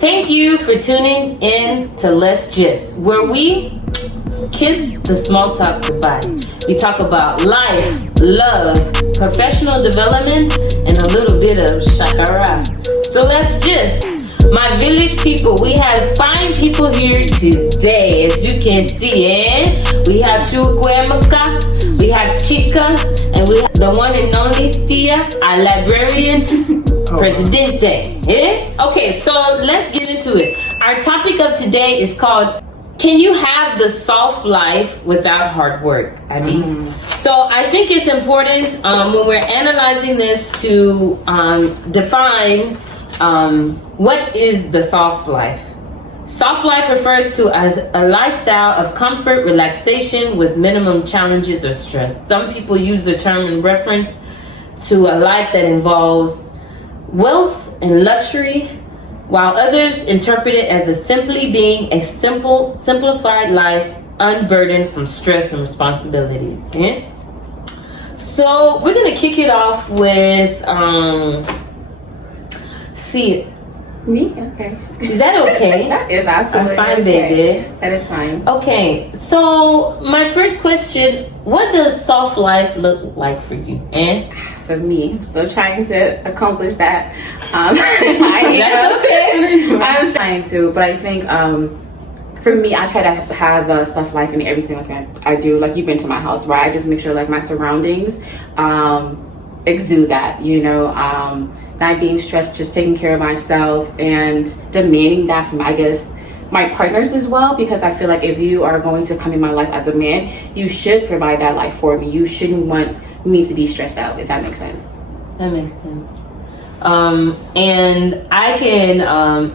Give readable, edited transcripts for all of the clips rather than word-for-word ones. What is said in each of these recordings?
Thank you for tuning in to Let's Gist, where we kiss the small talk goodbye. We talk about life, love, professional development, and a little bit of Shakara. So let's gist. My village people, we have fine people here today, as you can see, eh? We have Chukwuemeka, we have Chika, and we have the one and only Sia, our librarian, Presidente. Eh? Okay, so let's get into it. Our topic of today is called, can you have the soft life without hard work? So I think it's important when we're analyzing this to define what is the soft life. Soft life refers to as a lifestyle of comfort, relaxation with minimum challenges or stress. Some people use the term in reference to a life that involves wealth and luxury, while others interpret it as simply being a simplified life unburdened from stress and responsibilities. Yeah? So we're gonna kick it off with Me? Okay. Is that okay? That is absolutely fine, okay. baby. That is fine. Okay, so my first question, what does soft life look like for you? For me, I'm still trying to accomplish that. That's okay. I'm trying to, but I think for me, I try to have soft life in every single thing I do. Like, you've been to my house, right? I just make sure like my surroundings exude that, you know, not being stressed, just taking care of myself and demanding that from, I guess, my partners as well, because I feel like if you are going to come in my life as a man, you should provide that life for me. You shouldn't want me to be stressed out, if that makes sense. That makes sense. And I can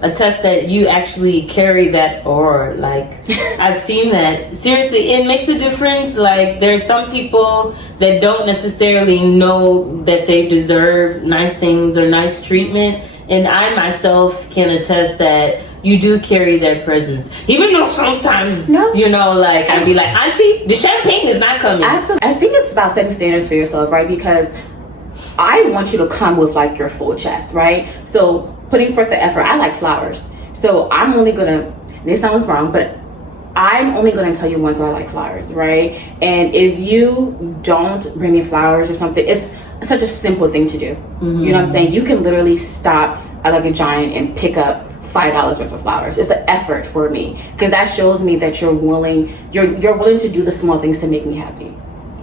attest that you actually carry that aura. Like, I've seen that. Seriously, it makes a difference. Like, there's some people that don't necessarily know that they deserve nice things or nice treatment. And I myself can attest that you do carry that presence. Even though sometimes, you know, like, I'd be like, Auntie, the champagne is not coming. Absolutely. I think it's about setting standards for yourself, right? Because I want you to come with like your full chest, right? So putting forth the effort. I like flowers. So I'm only gonna, this sounds wrong, but I'm only gonna tell you once I like flowers, right? And if you don't bring me flowers or something, it's such a simple thing to do. Mm-hmm. You know what I'm saying? You can literally stop at like a Giant and pick up $5 worth of flowers. It's the effort for me, because that shows me that you're willing to do the small things to make me happy.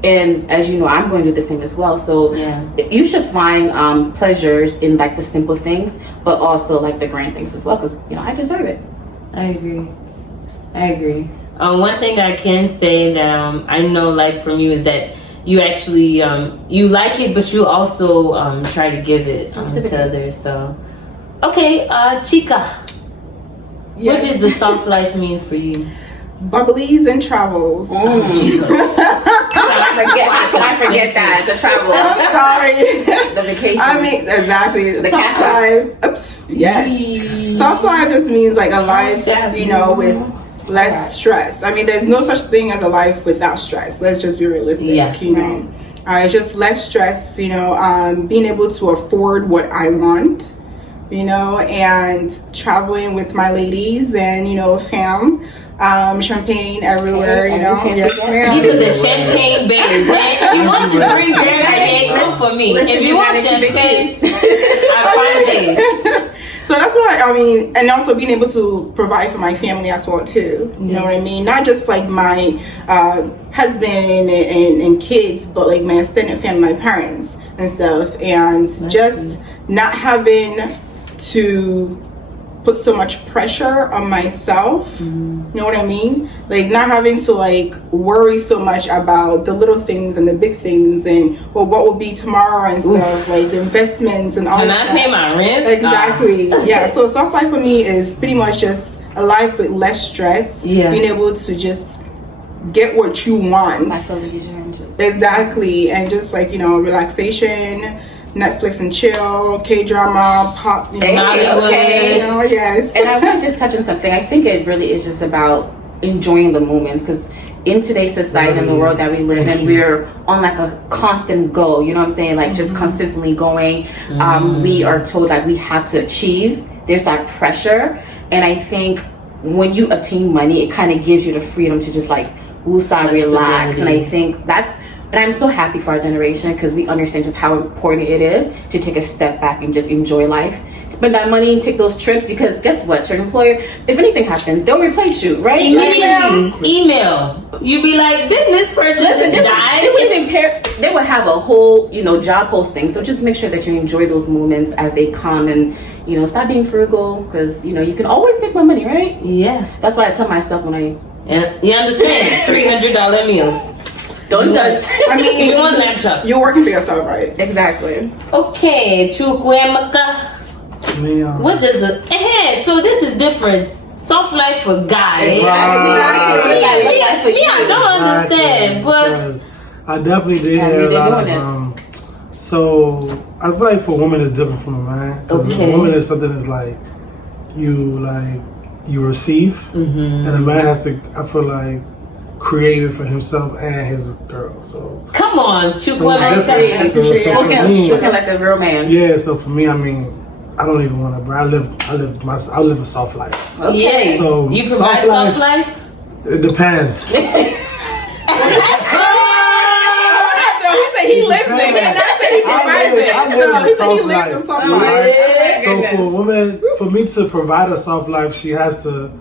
And as you know, I'm going to do the same as well. So you should find pleasures in like the simple things, but also like the grand things as well, because, you know, I deserve it. I agree. One thing I can say that I know, like, from you is that you actually you like it, but you also try to give it to others. So, okay, Chika, what does the soft life mean for you? Bubblies and travels. Jesus. Can I forget that? The travel. I'm sorry. The vacation. I mean, exactly. The soft life. Oops. Yes. Soft life just means like a life, you know, with less stress. I mean, there's no such thing as a life without stress. Let's just be realistic, you know. It's just less stress, you know, being able to afford what I want, you know, and traveling with my ladies and, you know, fam. Champagne everywhere, you know. Yes, ma'am. These are the champagne babes. If you want to bring champagne, go for me. Listen, if you want champagne, I find it. So that's what I mean, and also being able to provide for my family as well too. You know what I mean? Not just like my husband and kids, but like my extended family, my parents and stuff, and just not having to put so much pressure on myself. You know what I mean? Like, not having to like worry so much about the little things and the big things and what will be tomorrow and stuff. Like the investments and all that. Can I pay my rent? Exactly. Yeah. So soft life for me is pretty much just a life with less stress. Being able to just get what you want. Like a leisure and just exactly. And just like, you know, relaxation, Netflix and chill, K-drama, pop, you know, okay. You know, yes. And I want to just touch on something. I think it really is just about enjoying the moments, because in today's society and the world that we live in, we're on like a constant go, you know what I'm saying? Like just consistently going. We are told that we have to achieve there's that pressure. And I think when you obtain money, it kind of gives you the freedom to just like woosah, relax. And I think and I'm so happy for our generation because we understand just how important it is to take a step back and just enjoy life. Spend that money, take those trips, because guess what? Your employer, if anything happens, they'll replace you, right? Email. You be like, didn't this person just die? They would have a whole, job posting. So just make sure that you enjoy those moments as they come, and stop being frugal, because you can always make more money, right? Yeah. That's why I tell myself and you understand? $300 meals. Don't judge. I mean, you want laptops. You're working for yourself, right? Exactly. Okay, Chukwuemeka. What does it? So this is different. Soft life for guys. Exactly. Me, I don't understand, but I definitely did hear a lot of. So I feel like for a woman it's different from a man. Because a woman is something that's like you receive, and a man has to. I feel like create it for himself and his girl. So come on, Chukwuemeka. Looking like a real man. Yeah. So for me, I mean, I don't even want to. But I live a soft life. Okay. Yeah. So you provide soft life. It depends. He said he lives in it, and I said he provides it. So he said he lives a soft life. So for a woman, for me to provide a soft life, she has to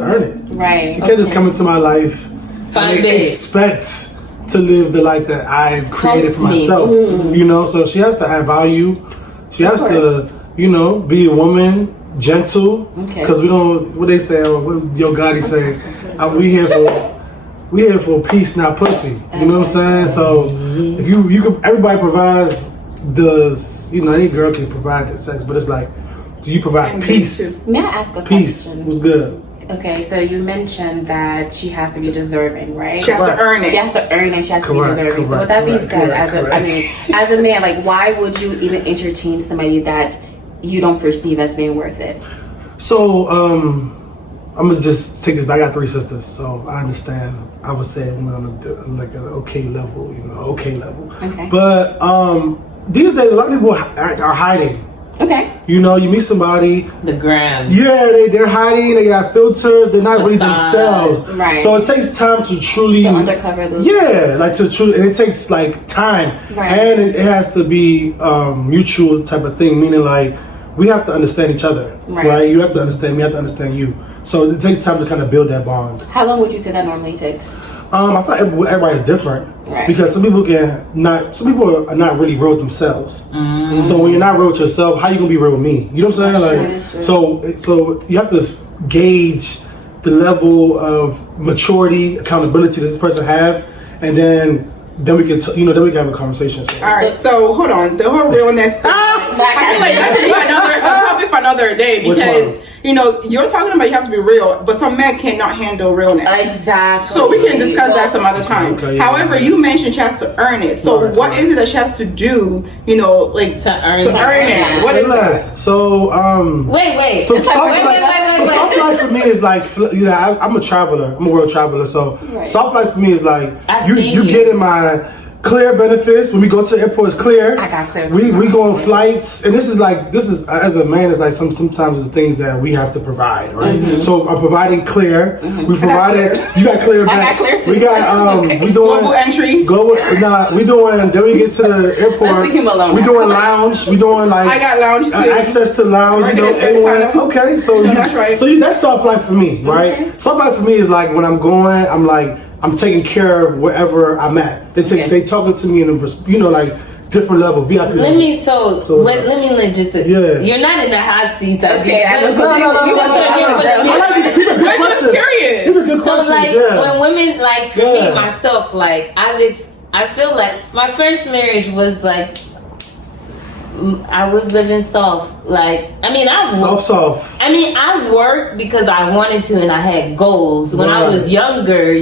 earn it. Right. She can't just come into my life and expect to live the life that I created for myself. So she has to have value. She has to, be a woman, gentle. Because we don't. What they say? What Yo Gotti say? We here for peace, not pussy. You know what I'm saying? So if you could, everybody provides any girl can provide the sex, but it's like, do you provide peace? May I ask a peace question? Was good. Okay, so you mentioned that she has to be deserving, right? She has to earn it. She has to earn it. She has to be deserving. So with that being said, as a man, like, why would you even entertain somebody that you don't perceive as being worth it? So I'm gonna just take this back. I got 3 sisters, so I understand. I would say I'm on an okay level, Okay. But these days, a lot of people are hiding. Okay. You meet somebody. The gram. Yeah, they're hiding. They got filters. They're not really themselves. Right. So it takes time to truly. To undercover those. Yeah, to truly, and it takes time, right. And it has to be mutual type of thing. Meaning, we have to understand each other, right? You have to understand me. I have to understand you. So it takes time to kind of build that bond. How long would you say that normally takes? I feel like everybody's different, right? Because some people are not really real with themselves. So when you're not real with yourself, how you gonna be real with me? You know what I'm saying? That's true. So you have to gauge the level of maturity, accountability that this person have, and then we can have a conversation. So. All right, so hold on, the whole realness thing. I feel like that could be a topic for another day, because you're talking about you have to be real, but some men cannot handle realness. Exactly. So we can discuss that some other time. Okay, However, you mentioned she has to earn it. So what is it that she has to do? To earn it. What is that? So wait. So soft life for me is like I'm a traveler. I'm a world traveler. So soft life for me is like you get in my clear benefits. When we go to the airport, it's clear. I got clear. We go on flights, and this is as a man, it's like sometimes it's things that we have to provide, right? So I'm providing clear. We provided. You got clear back. I got clear too. We got we doing global entry. we doing. Then we get to the airport. Let's leave him alone. We doing lounge. We doing I got lounge too. access to lounge. Okay, so that's right. So that's soft life for me, right? Okay. Soft life for me is like when I'm going, I'm taking care of wherever I'm at. They talking to me in a different level. VIP. Let me just you're not in the hot seat. Okay, I'm just curious. These are good questions. When women for me myself, I feel like my first marriage was I was living soft. Soft. I worked because I wanted to and I had goals. When I was younger,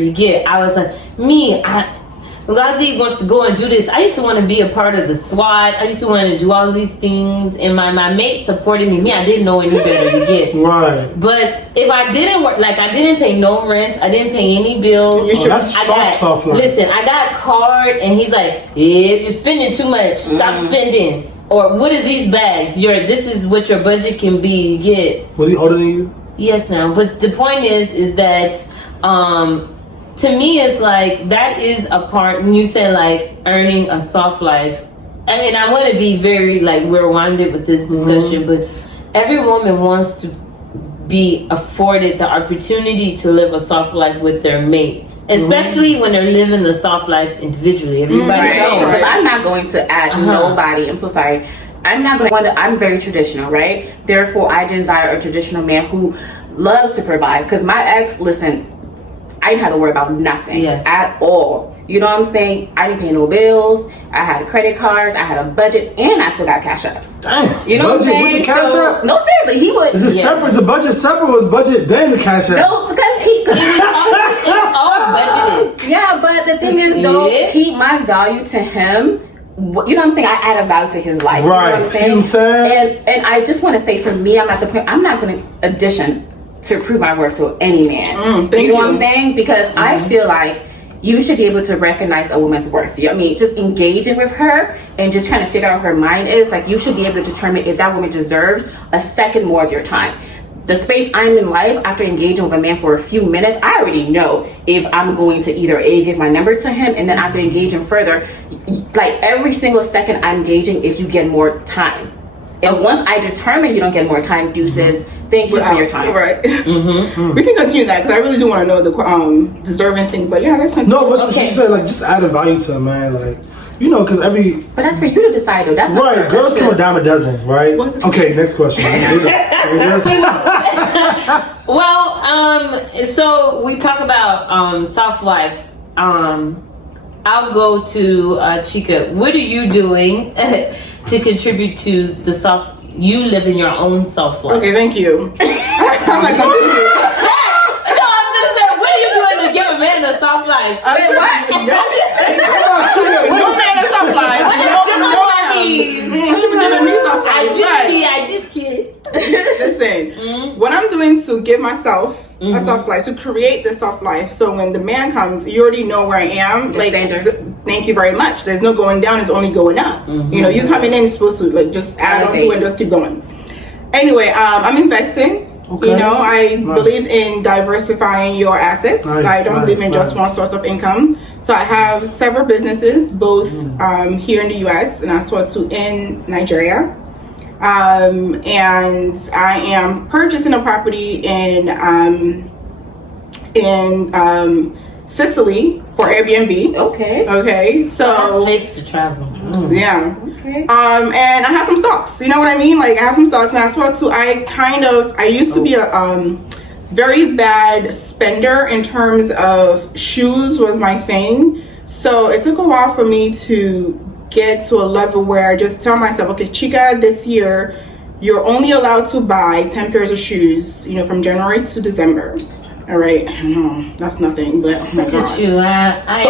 I was like, Ngozi wants to go and do this. I used to want to be a part of the SWAT. I used to want to do all these things, and my mate supported me. I didn't know any better to get. Right. But if I didn't work, I didn't pay no rent. I didn't pay any bills. That's soft life. Listen, I got card, and he's like, if you're spending too much, stop spending. or what are these bags? This is what your budget can be to get. Was he older than you? Yes, now, but the point is that to me, it's like that is a part. When you say like earning a soft life, I mean, I want to be very like rewounded with this discussion, but every woman wants to be afforded the opportunity to live a soft life with their mate, especially when they're living the soft life individually. Everybody knows. Because I'm not going to add nobody. I'm so sorry. I'm not going to. I'm very traditional, right? Therefore, I desire a traditional man who loves to provide. Because my ex, listen, I didn't have to worry about nothing at all. You know what I'm saying? I didn't pay no bills. I had credit cards. I had a budget, and I still got cash apps. Damn. You know what I'm saying? With the cash app? No, seriously, he would. Is it separate? The budget separate was budget then the cash app? No, because it's all budgeted. Yeah, but the thing is, though, my value to him. You know what I'm saying? I add a value to his life. Right. You know what I'm See what I'm saying? And I just want to say, for me, I'm at the point. I'm not going to audition to prove my worth to any man. You know what I'm saying? Because I feel like you should be able to recognize a woman's worth. I mean, just engaging with her and just trying to figure out what her mind is. Like, you should be able to determine if that woman deserves a second more of your time. The space I'm in life, after engaging with a man for a few minutes, I already know if I'm going to either give my number to him, and then after engaging further, like every single second I'm engaging, if you get more time. And once I determine you don't get more time, deuces, thank you for your time. Right. We can continue that because I really do want to know the deserving thing. But yeah, let's continue. No, what you said, like, just add a value to a man, like, you know, because But that's for you to decide, though. That's right. Girls come a dime a dozen, right? Okay, next question. Well, so we talk about soft life. I'll go to Chika. What are you doing to contribute to the soft? You live in your own soft life. Okay, thank you. I'm like, no, I'm gonna say, what are you doing to give a man a soft life? No man a soft life. You should be giving me soft life. I just kid. Listen, what I'm doing to give myself a soft life, to create the soft life, so when the man comes, you already know where I am. The like, thank you very much. There's no going down, it's only going up. You know, you coming in, you're supposed to like just add on to it and just keep going. Anyway, I'm investing. Okay. You know, I believe in diversifying your assets. I don't believe in just one source of income. So I have several businesses, both here in the US and as well too in Nigeria. And I am purchasing a property in Sicily for Airbnb. Okay. So place to travel. Yeah. Okay. And I have some stocks. You know what I mean? Like, I have some stocks, and as well too, I used to be a very bad spender in terms of shoes was my thing. So it took a while for me to get to a level where I just tell myself, okay, Chika, this year you're only allowed to buy 10 pairs of shoes, you know, from January to December. All right, no, that's nothing, but oh my God. I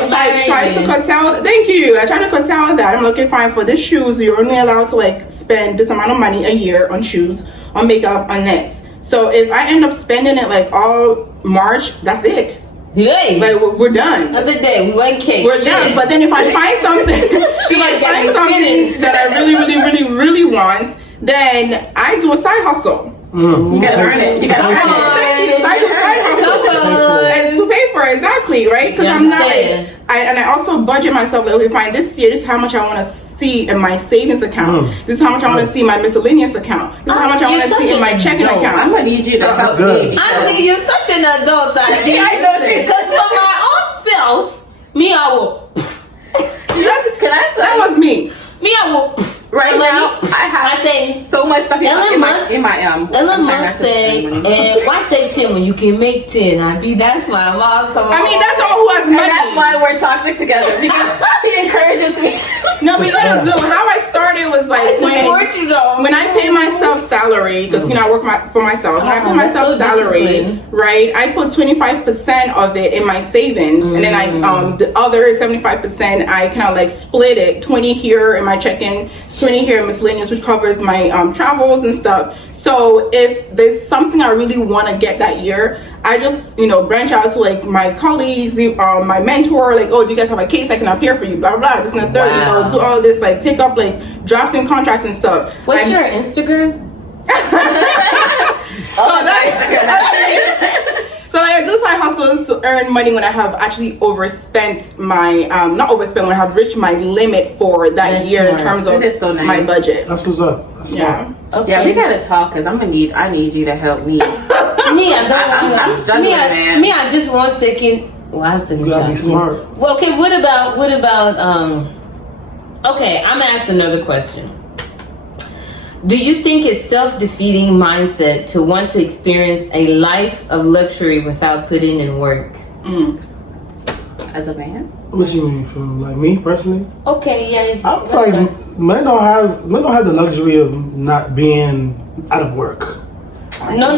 try to curtail. Thank you. I try to curtail that. I'm looking fine for the shoes. You're only allowed to like spend this amount of money a year on shoes, on makeup, on this. So if I end up spending it like all March, that's it. Hey, like we're done. Other day, one case. We're done. But then if I find something, that I really want, then I do a side hustle. You gotta earn it. You gotta earn it. Thank you. So I do side hustle and to pay for it, exactly, right? Because I'm not like, I also budget myself. Like, okay, fine. This year, this is how much I want to see in my savings account. This is how much I want to see in my miscellaance account. This is how much I want to see in my checking account. I'm gonna need you to help me. Auntie, you're such an adult. I know. Because for my own self, me, I will. That was me. Me, I will. Right now, I say so much stuff in my Elon Musk say, why say 10 when you can make 10? That's my mom. I mean, that's all who has money. And that's why we're toxic together, because she encourages me. No, we gotta do. How I started was like when I pay myself salary, because you know I work for myself. When I pay myself salary, right? I put 25% of it in my savings, and then I the other 75% I kind of like split it. 20 here in my checking, 20 here in miscellaneous, which covers my travels and stuff. So if there's something I really want to get that year, I just, branch out to like my colleagues, my mentor, like, oh, do you guys have a case I can appear for you? Blah, blah, blah. This and the third, do all this, like take up like drafting contracts and stuff. What's your Instagram? So I do side hustles to earn money when I have actually overspent my, not overspent, when I have reached my limit for that year in terms of my budget. That's what's up. That's smart. Okay. Yeah, we gotta talk because I need you to help me. I'm struggling, man. I just 1 second. Well, I'm second. You gotta be smart. Well, okay. What about? Okay, I'm gonna ask another question. Do you think it's self-defeating mindset to want to experience a life of luxury without putting in work? As a man? What you mean, from like me personally? Okay, yeah. I feel like men don't have the luxury of not being out of work. No.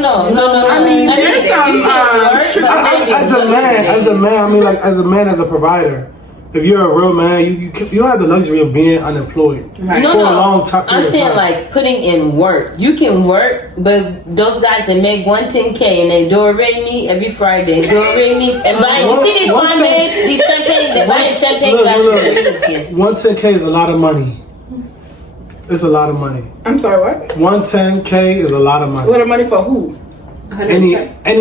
I mean, there's some. As a man, as a provider. If you're a real man, you don't have the luxury of being unemployed for a long time. I'm saying like putting in work. You can work, but those guys that make 110K and they do me every Friday, and buying. You see these fine babes, these champagne, they're buying champagne glasses. 110K is a lot of money. It's a lot of money. I'm sorry, what? 110K is a lot of money. A lot of money for who? Any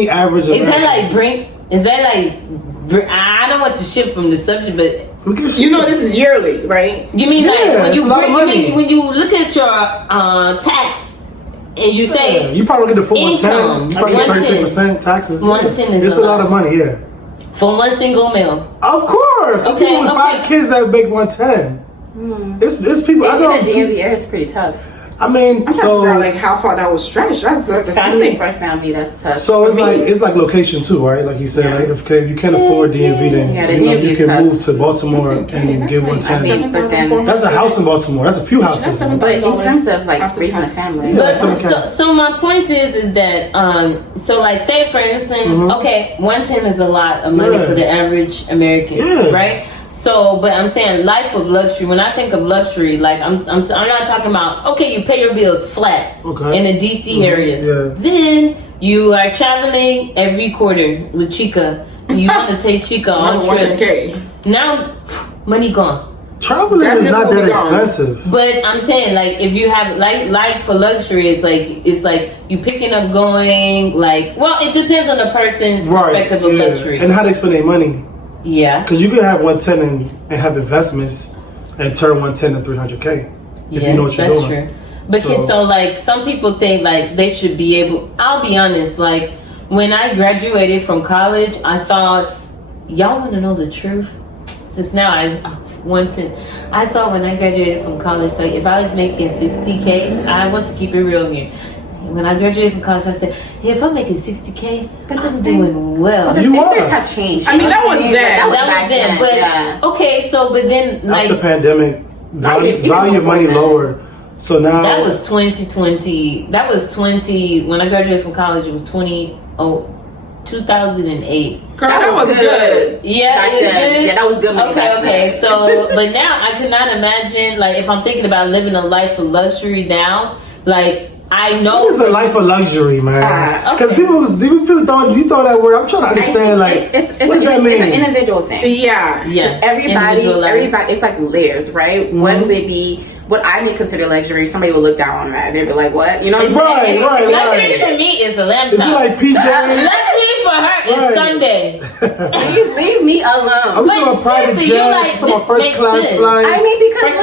average. Is that like brink? Is that like? I don't want to shift from the subject, but this is yearly, right? You mean like when you look at your tax and you say you probably get the full income, 110, you probably get 33% taxes. 110 is it's a lot of money, yeah. For one single male. Of course, there's people with 5 kids that make 110. It's people. I know. The DMV area is pretty tough. I mean, I'm so like how far that was stretched. That's family for family. That's tough. So it's like location too, right? Like you said, like if you can't afford DMV, then you can move to Baltimore and get 110. That's a house in Baltimore. That's a few houses. But in terms of like raising a family, so my point is that so like say for instance, okay, 110 is a lot of money for the average American, right? So, but I'm saying life of luxury. When I think of luxury, like I'm not talking about okay, you pay your bills flat in the DC area. Yeah. Then you are traveling every quarter with Chika. You want to take Chika on trips. Now, money gone. Traveling is not that expensive. But I'm saying like if you have like life for luxury, it's like you picking up going like it depends on the person's perspective of luxury and how they spend their money. Yeah, because you can have 110 and have investments and turn 110 to 300K if you know what you're doing. That's true. But so like some people think like they should be able. I'll be honest. Like when I graduated from college, I thought y'all want to know the truth. Since now I thought when I graduated from college, like if I was making 60K, I want to keep it real here. When I graduated from college, I said, hey, if I'm making 60K, I'm doing well. But the standards have changed. I mean, that was then. That was then. But, okay, so, but then, like... After the pandemic, value of money lowered. So now... That was 2020. That was 20... When I graduated from college, it was 2008. Girl, that was good. Yeah, yeah, that was good. Okay. So, but now I cannot imagine, like, if I'm thinking about living a life of luxury now, like... I know it's a life of luxury, man. Because people thought you thought that word. I'm trying to understand, like, what does that mean? It's an individual thing. Yeah. Everybody. It's like layers, right? One would be what I would consider luxury. Somebody will look down on that. They'd be like, "What?" You know? Right. Luxury to me is the lamb chop. Is it like PJ? Luxury for her is Sunday. Leave me alone. I'm talking about private jets. Talking about first class flights. I mean, because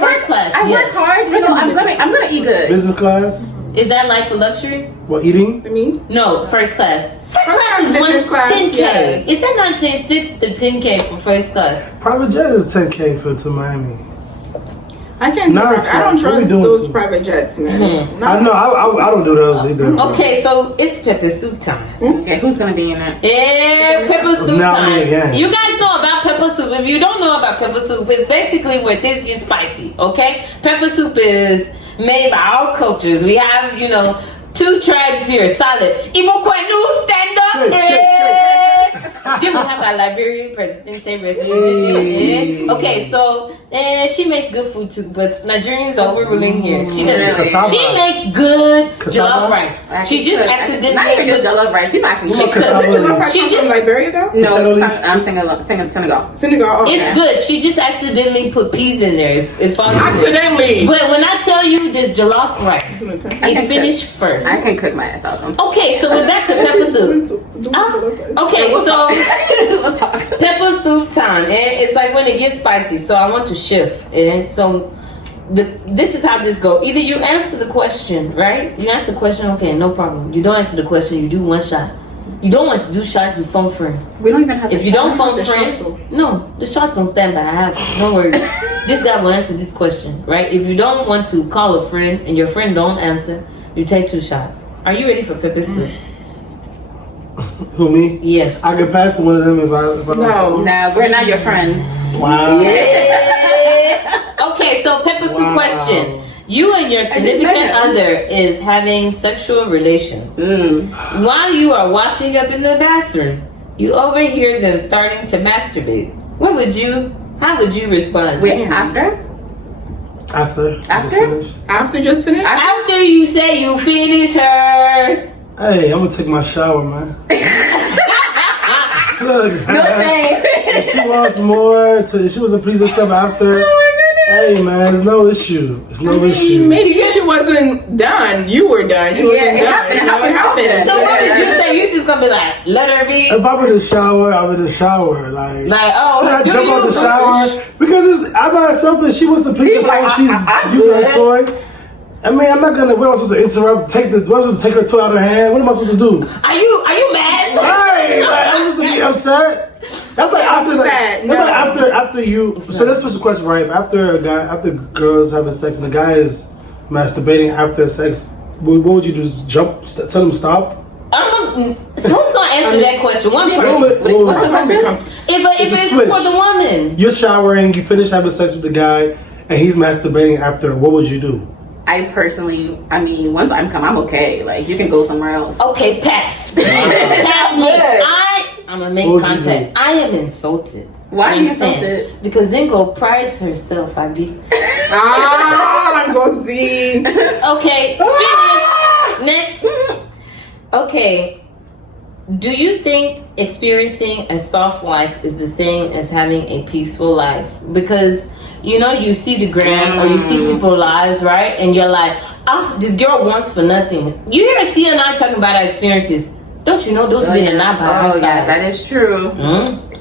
first class. I work hard. You know, I'm gonna eat good. Business class. Is that life for luxury? What, eating? I mean, no, first class. First class is 10K. Yes. Is that not 10-6 to 10K for first class? Private jet is 10K to Miami. I can't. I don't trust those private jets, man. Mm-hmm. I know. I don't do those either. Okay, so it's Peppa Soup time. Okay, who's gonna be in it? Yeah, Peppa Soup time. Yeah. You guys know about Peppa Soup. If you don't know about Peppa Soup, it's basically where things get spicy. Okay, Peppa Soup is made by all cultures. We have, 2 tribes here. Solid. Igbo Kwenu, stand up. Then we have our Liberian Presidente recipe. Okay, so she makes good food too, but Nigerians are overruling here. She does. She makes good jollof rice. She just accidentally not even just jollof rice. She might She just Liberia though. No, I'm Senegal. Senegal. Okay. It's good. She just accidentally put peas in there. If Accidentally. But when I tell you this jollof rice, it finished first. I can cook my ass off. Okay, so we're back to pepper soup. Okay, so We'll talk. pepper soup time, and it's like when it gets spicy. So I want to shift, and so this is how this goes. Either you answer the question, right? You answer the question, okay, no problem. You don't answer the question, you do one shot. You don't want to do shot, you phone friend. We don't even have. If you don't phone friend, no, the shots on standby. I have it. Don't worry. This guy will answer this question, right? If you don't want to call a friend and your friend don't answer, you take 2 shots. Are you ready for pepper soup? Who, me? Yes. I can pass to one of them if I don't. No, we're not your friends. Wow. Yeah. Okay, so pepper soup question. You and your significant other is having sexual relations. While you are washing up in the bathroom, you overhear them starting to masturbate. How would you respond? Wait, after? After? After just finished? After you say you finish her. Hey, I'm gonna take my shower, man. Look, No shame. if she wants more, if she wasn't pleased with herself after, hey man, it's no issue. It's no issue. Maybe the issue wasn't done. You were done. She wasn't done. It happened. So what did you say? You just gonna be like, let her be? If I'm in the shower, I'm in the shower. Like oh, should I jump out the shower? Because I'm by something. She wants to please herself. She's using her toy. I mean, I'm not gonna. What am I supposed to interrupt? What am I supposed to take her toy out of her hand? What am I supposed to do? Are you mad? Right, like, I'm just gonna be upset. That's like after you. So this was the question, right? After girls having sex and the guy is masturbating after sex, what would you do? Just jump? Tell them to stop? Who's gonna answer that question? One person. What's the question? If it's for the woman, you're showering, you finish having sex with the guy, and he's masturbating after. What would you do? I personally, once I'm come, I'm okay. Like, you can go somewhere else. Okay, pass. Pass me. I'm gonna make contact. I am insulted. Why are you insulted? Because Zingo prides herself. I be. Ngozi. Okay, finish. Next. Okay. Do you think experiencing a soft life is the same as having a peaceful life? Because you see the gram or you see people's lives, right? And you're like, this girl wants for nothing. You hear C and I talking about our experiences. Don't you know those men are not by our side? Yes, that is true.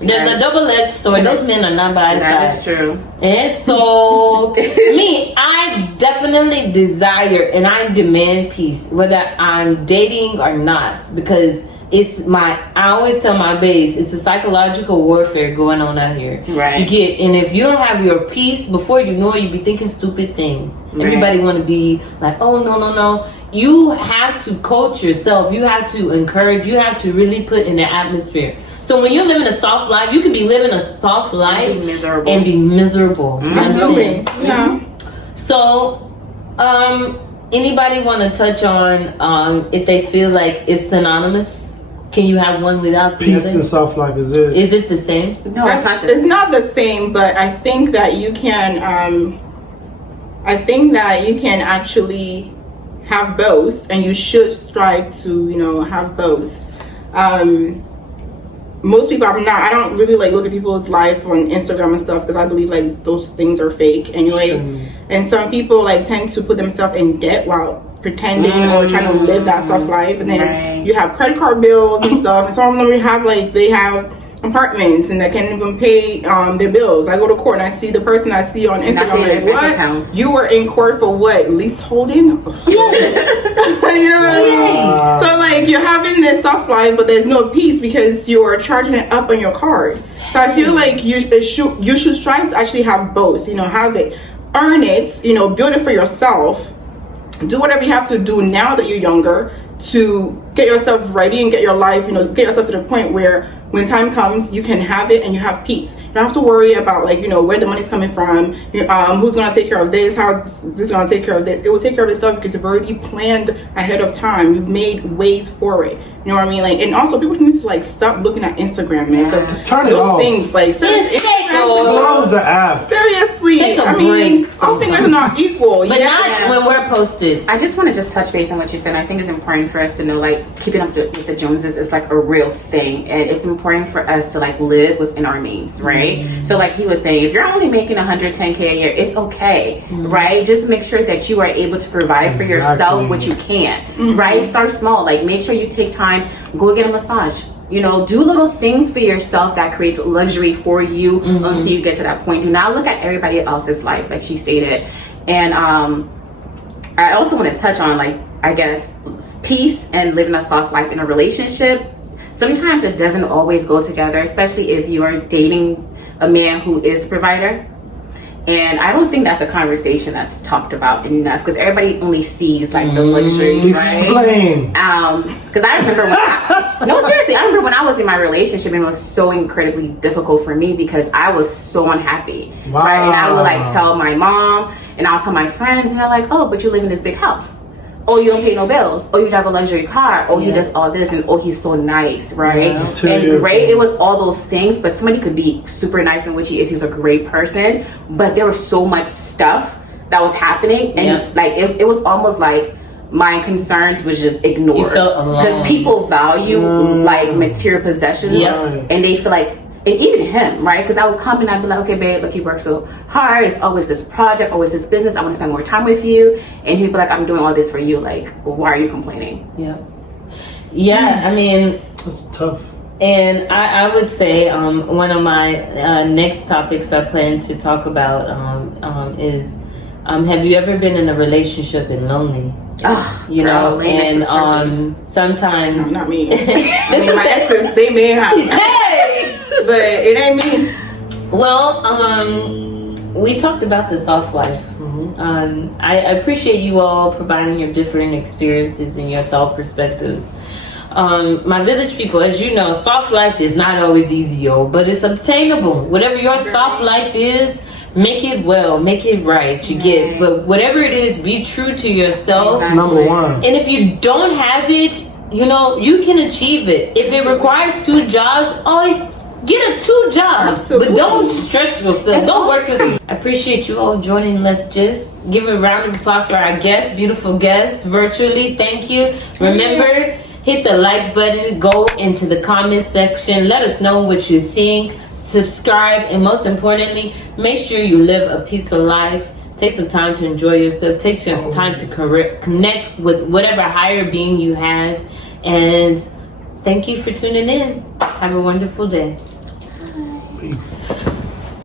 There's a double-edged sword. Those men are not by our side. That is true. And so, me, I definitely desire and I demand peace, whether I'm dating or not, because I always tell my babes, it's a psychological warfare going on out here. Right. And if you don't have your peace, before you know it, you be thinking stupid things. Right. Everybody want to be like, oh, no. You have to coach yourself. You have to encourage. You have to really put in the atmosphere. So when you're living a soft life, you can be living a soft life and be miserable. Absolutely. Yeah. So, anybody want to touch on if they feel like it's synonymous? Can you have one without the Peace other? and soft life, is it? Is it the same? No, it's not. It's not the same, but I think that you can. I think that you can actually have both, and you should strive to, have both. Most people, I don't really look at people's life on Instagram and stuff because I believe those things are fake anyway. And some people tend to put themselves in debt while pretending or trying to live that soft life, and then you have credit card bills and stuff, and some of them they have apartments and they can't even pay their bills. I go to court and I see the person I see on Instagram, what? You were in court for what? Leaseholding? You know what I mean? So you're having this soft life, but there's no peace because you're charging it up on your card. So I feel like you should strive to actually have both. Have it, earn it. Build it for yourself. Do whatever you have to do now that you're younger, to get yourself ready and get your life, get yourself to the point where when time comes, you can have it and you have peace. You don't have to worry about where the money's coming from, who's gonna take care of this, how this is gonna take care of this. It will take care of itself because you've already planned ahead of time. You've made ways for it. You know what I mean? And also people need to stop looking at Instagram, man, because turn it those off. things Close the app. Seriously, Take a I mean, break all fingers are not equal. But not when we're posted. I just want to touch base on what you said. I think it's important for us to know, keeping up with the Joneses is a real thing, and it's important for us to live within our means, right? Mm-hmm. So he was saying, if you're only making 110K a year, it's okay, right? Just make sure that you are able to provide for yourself what you can, right? Start small. Make sure you take time, go get a massage. Do little things for yourself that creates luxury for you until you get to that point. Do not look at everybody else's life, like she stated. And I also want to touch on, I guess, peace and living a soft life in a relationship. Sometimes it doesn't always go together, especially if you are dating a man who is the provider. And I don't think that's a conversation that's talked about enough, because everybody only sees the luxuries, right? Explain. Because I remember I remember when I was in my relationship, and it was so incredibly difficult for me because I was so unhappy. Wow. Right? And I would tell my mom, and I'll tell my friends, and they're like, "Oh, but you live in this big house. Oh, you don't pay no bills. Oh, you drive a luxury car. Oh, he does all this, and oh, he's so nice, right?" Yeah, and great. It was all those things, but somebody could be super nice, and which he is. He's a great person, but there was so much stuff that was happening, and it was almost like my concerns was just ignored. You felt alone. Because people value material possessions, and they feel and even him, right? Because I would come and I'd be like, "Okay, babe, look, you work so hard. It's always this project, always this business. I want to spend more time with you." And he'd be like, "I'm doing all this for you. Why are you complaining?" Yeah. I mean, That's tough. And I would say one of my next topics I plan to talk about is have you ever been in a relationship and lonely? Sometimes not me. My exes, they may have, but it ain't me. Well, we talked about the soft life. I appreciate you all providing your different experiences and your thought perspectives. My village people, as you know, soft life is not always easy, but it's obtainable. Whatever your soft life is, make it well, make it right. But whatever it is, be true to yourself. That's number one. And if you don't have it, you can achieve it. If it requires 2 jobs, get 2 jobs. Absolutely. But don't stress yourself. Don't work yourself. I appreciate you all joining. Let's just give a round of applause for our guests, beautiful guests, virtually. Thank you. Remember, hit the like button, go into the comment section. Let us know what you think. Subscribe, and most importantly, make sure you live a peaceful life. Take some time to enjoy yourself. Take some time to connect with whatever higher being you have. And thank you for tuning in. Have a wonderful day. Peace.